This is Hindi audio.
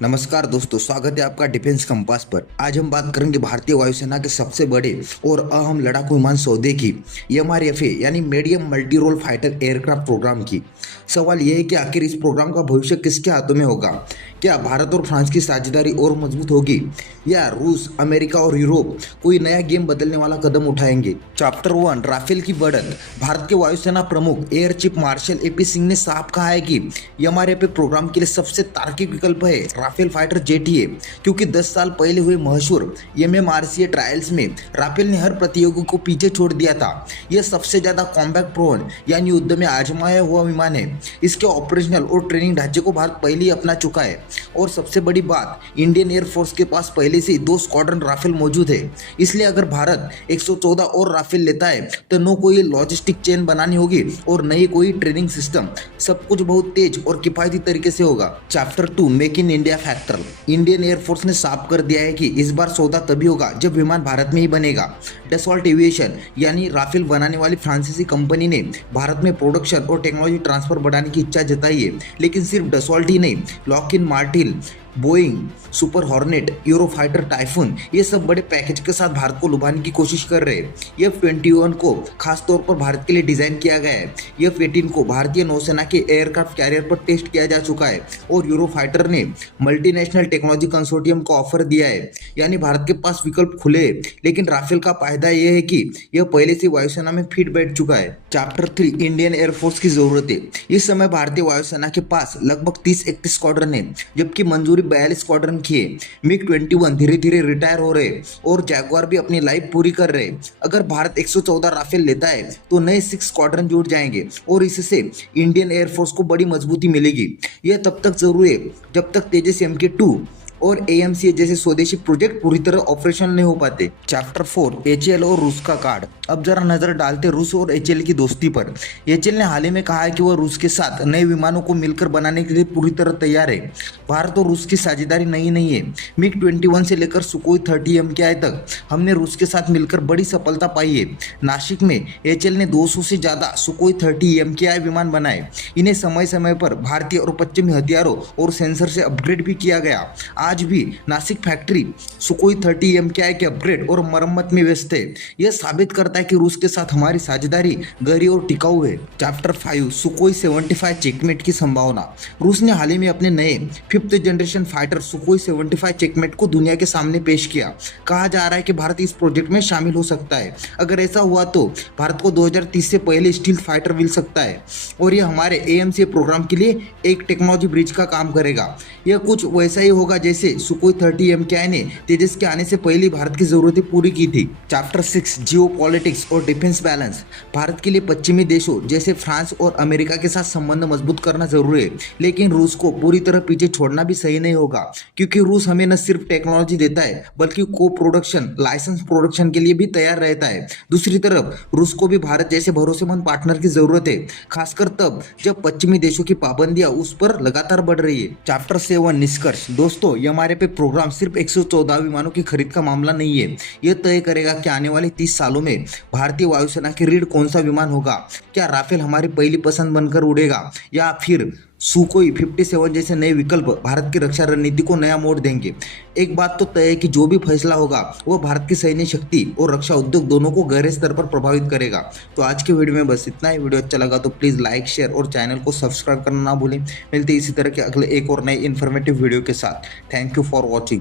नमस्कार दोस्तों, स्वागत है आपका डिफेंस कंपास पर। आज हम बात करेंगे भारतीय वायुसेना के सबसे बड़े और अहम लड़ाकू विमान सौदे की, MRFA यानी medium multi role fighter aircraft programme की। सवाल यह है कि आखिर इस प्रोग्राम का भविष्य किसके हाथों में होगा? क्या भारत और फ्रांस की साझेदारी और मजबूत होगी, या रूस, अमेरिका और यूरोप कोई नया गेम बदलने वाला कदम उठाएंगे? चैप्टर 1, राफेल की बढ़त। भारत के वायुसेना प्रमुख air chief marshal AP Singh ने साफ कहा है कि MRFA प्रोग्राम के लिए सबसे तार्किक विकल्प है राफेल फाइटर जेट ही है, क्योंकि 10 साल पहले हुए मशहूर MMRCA ट्रायल्स में राफेल ने हर प्रतियोगी को पीछे छोड़ दिया था। यह सबसे ज्यादा कॉम्बैट प्रोन यानी युद्ध में आजमाया हुआ विमान है। इसके ऑपरेशनल और ट्रेनिंग ढांचे को भारत पहले ही अपना चुका है, और सबसे बड़ी बात, इंडियन एयरफोर्स के पास पहले से 2 स्क्वाड्रन राफेल मौजूद है। इसलिए अगर भारत 114 और राफेल लेता है तो न कोई लॉजिस्टिक चेन बनानी होगी और न ही कोई ट्रेनिंग सिस्टम। सब कुछ बहुत तेज और किफायती तरीके से होगा। Chapter 2, make in India factor. Indian air force ने साफ कर दिया है कि इस बार सौदा तभी होगा जब विमान भारत में ही बनेगा। डसॉल्ट एविएशन यानी राफेल बनाने वाली फ्रांसीसी कंपनी ने भारत में प्रोडक्शन और टेक्नोलॉजी ट्रांसफर बढ़ाने की इच्छा जताई है। लेकिन सिर्फ डसॉल्ट ही नहीं, Lockheed Martin, Boeing, super hornet, Eurofighter, typhoon, ये सब बड़े पैकेज के साथ भारत को लुभाने की कोशिश कर रहे हैं। F-21 को खास तौर पर भारत के लिए डिजाइन किया गया है। F-18 को भारतीय नौसेना के एयरक्राफ्ट कैरियर पर टेस्ट किया जा चुका है, और यूरोफाइटर ने मल्टीनेशनल टेक्नोलॉजी कंसोर्टियम को ऑफर दिया है। यानी भारत के पास विकल्प खुले हैं। लेकिन राफेल का फायदा यह है कि यह पहले से वायुसेना में फिट बैठ चुका है। चैप्टर 3, इंडियन एयरफोर्स की जरूरतें। इस समय भारतीय वायुसेना के पास लगभग 30-31 स्क्वाड्रन है, जबकि मंजूरी 42 स्क्वाड्रन की है। MiG-21 धीरे धीरे रिटायर हो रहे और जैगुआर भी अपनी लाइफ पूरी कर रहे। अगर भारत 114 राफेल लेता है तो नए 6 स्क्वाड्रन जुड़ जाएंगे, और इससे इंडियन एयरफोर्स को बड़ी मजबूती मिलेगी। यह तब तक जरूरी है जब तक तेजस MK2 और AMCA जैसे स्वदेशी प्रोजेक्ट पूरी तरह ऑपरेशनल नहीं हो पाते। चैप्टर 4, HAL और रूस का कार्ड। अब जरा नजर डालते रूस और HAL की दोस्ती पर। HAL ने हाल ही में कहा है कि वह रूस के साथ नए विमानों को मिलकर बनाने के लिए पूरी तरह तैयार है। भारत और रूस की साझेदारी नई नहीं है। MiG-21 से लेकर सुकोई 30 MKI तक हमने रूस के साथ मिलकर बड़ी सफलता पाई है। नासिक में HAL ने 200 से ज्यादा सुकोई 30 MKI विमान बनाए। इन्हें समय समय पर भारतीय और पश्चिमी हथियारों और सेंसर से अपग्रेड भी किया गया। आज भी नासिक फैक्ट्री सुकोई 30 MKI के अपग्रेड और मरम्मत में व्यस्त है। यह साबित करता है कि रूस के साथ हमारी साझेदारी गहरी और टिकाऊ है। चैप्टर 5, सुकोई 75 चेकमेट की संभावना। रूस ने हाल ही में अपने नए 5th जनरेशन फाइटर सुकोई 75 चेकमेट को दुनिया के सामने पेश किया। कहा जा रहा है कि भारत इस प्रोजेक्ट में शामिल हो सकता है। अगर ऐसा हुआ तो भारत को 2030 से पहले स्टील्थ फाइटर मिल सकता है, और यह हमारे AMCA प्रोग्राम के लिए एक टेक्नोलॉजी ब्रिज का काम करेगा। यह कुछ वैसा ही होगा जैसे सुकोई 30 MKI ने तेजस के आने से पहले भारत की जरूरतें पूरी की थी। चैप्टर 6, जियोपॉलिटिक्स और डिफेंस बैलेंस। भारत के लिए पश्चिमी देशों जैसे फ्रांस और अमेरिका के साथ संबंध मजबूत करना जरूरी है, लेकिन रूस को पूरी तरह पीछे छोड़ना भी सही नहीं होगा, क्योंकि रूस हमें न सिर्फ टेक्नोलॉजी देता है बल्कि को प्रोडक्शन, लाइसेंस प्रोडक्शन के लिए भी तैयार रहता है। दूसरी तरफ रूस को भी भारत जैसे भरोसेमंद पार्टनर की जरूरत है, खासकर तब जब पश्चिमी देशों की पाबंदियां उस पर लगातार बढ़ रही है। चैप्टर 7, निष्कर्ष। दोस्तों, MRFA प्रोग्राम सिर्फ 114 विमानों की खरीद का मामला नहीं है। यह तय करेगा कि आने वाले 30 सालों में भारतीय वायुसेना की रीढ़ कौन सा विमान होगा। क्या राफेल हमारी पहली पसंद बनकर उड़ेगा, या फिर सुकोई 57 जैसे नए विकल्प भारत की रक्षा रणनीति को नया मोड़ देंगे? एक बात तो तय है कि जो भी फैसला होगा वह भारत की सैन्य शक्ति और रक्षा उद्योग दोनों को गहरे स्तर पर प्रभावित करेगा। तो आज के वीडियो में बस इतना ही। वीडियो अच्छा लगा तो प्लीज़ लाइक, शेयर और चैनल को सब्सक्राइब करना ना भूलें। मिलते इसी तरह के अगले एक और नए इन्फॉर्मेटिव वीडियो के साथ। Thank you for watching.